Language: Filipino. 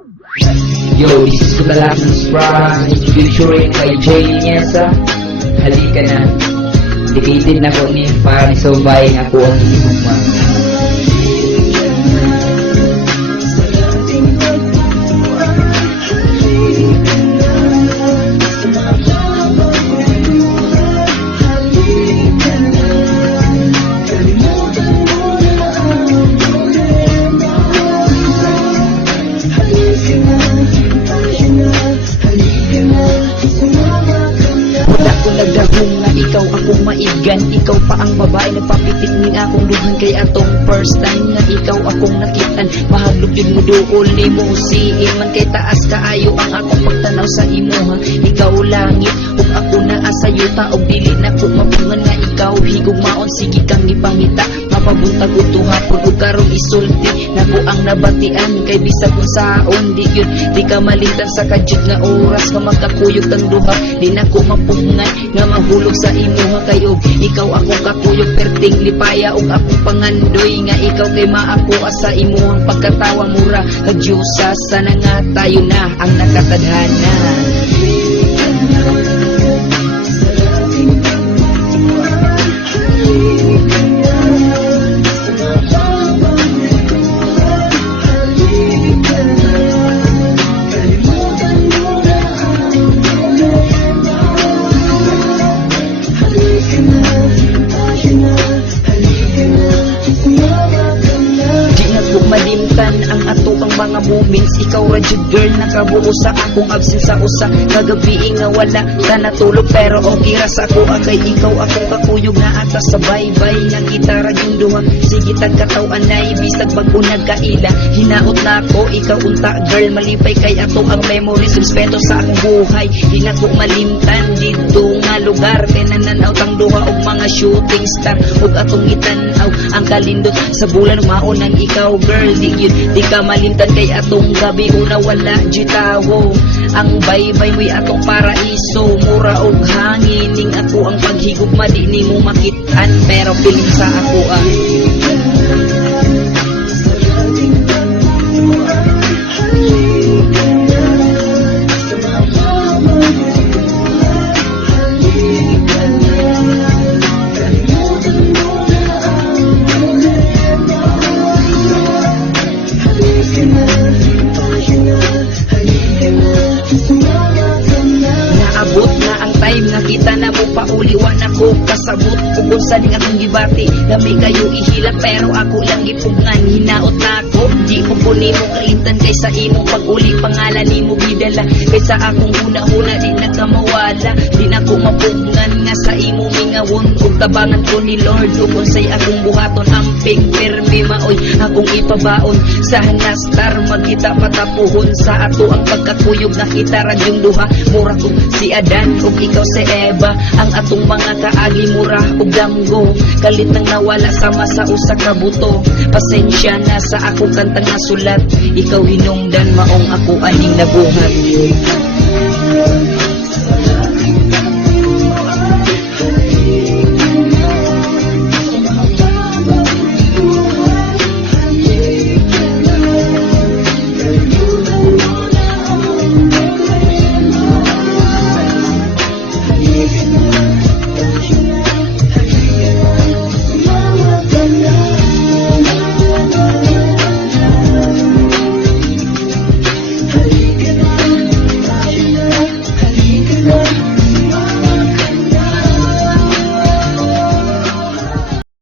Yo, this is Kutalakan Sprite featuring kay Jay Niesa. Halika na, dedicated na ko ni para isobay nga ako ang inyong nagdahong nga ikaw akong maigan. Ikaw pa ang babae nagpapitik ning akong duhan. Kay atong first time nga ikaw akong nakitan. Mahaglog yun mo duol ni mo siin man. Kay taas kaayo ang akong pagtanaw sa imuha. Ikaw langit ug ako na asayuta. Og dili na ko mapungan nga ikaw higugmaon. Sige kang ipangita mapabuntag ko tuhapon. Ug karong isulti nako ang nabatian. Kay bisag kung saon di yun di ka malitan sa kadyot nga oras. Nga magkakuyog tang duha di na ko mapungan nga mahulog sa imuha. Kayo ikaw akong kakuyog perting lipaya ug akong pangandoy. Nga ikaw kay maako sa imuhang pagkatawa mura kadyusa. Sana nga tayo na ang nakatadhana. Malimtan ang ato ang mga moments. Ikaw ra jud girl nakabuo sa akong absence sa usa kagabi nga wala ka natulog. Pero okay ra sa ako kay ikaw akong kakuyog na ata sa baybay nga kita ra yung duha. Sige tagkatawan nay bisag bag-o nagkaila. Hinaot na ako ikaw unta girl malipay kay ato ang memories. Respeto sa akong buhay di na ko malimtan dito nga lugar. Kay nananaw tang duha og mga shooting star ug atong itanaw ang kalindot sa bulan maon ang ikaw girl. Di ka malimtan kay atong gabi una wala jitawo. Ang baybay mo'y atong paraiso. Mura og hangin ning ako ang paghigugma di nimo makitaan. Pero piling sa ako nakita na mo pauliwan ako kasabot ug sa ning akong gibati dami kayo ihila pero ako lang gipugngan. Hinaot na ako di ko po nimo kalimtan kay sa imong pag-uli pangalan nimo gidala. Kay sa akong huna-huna di na ka mawala di na ko mapugngan nga sa imong mingawon ug tabangan ko ni Lord ug unsay akong buhaton amping permi maoy akong ipabaon sa nastar magkita patapuhon sa ato ang pagkakuyog nakita ra yung duha. Mura ko si Adan ug ikaw si Eva ang atong mga kaagi mura ug damgo kalit nang nawala sama sa usa ka buto. Pasensya na sa ako kantang nasulat ikaw hinungdan maong ako aning nabuhat.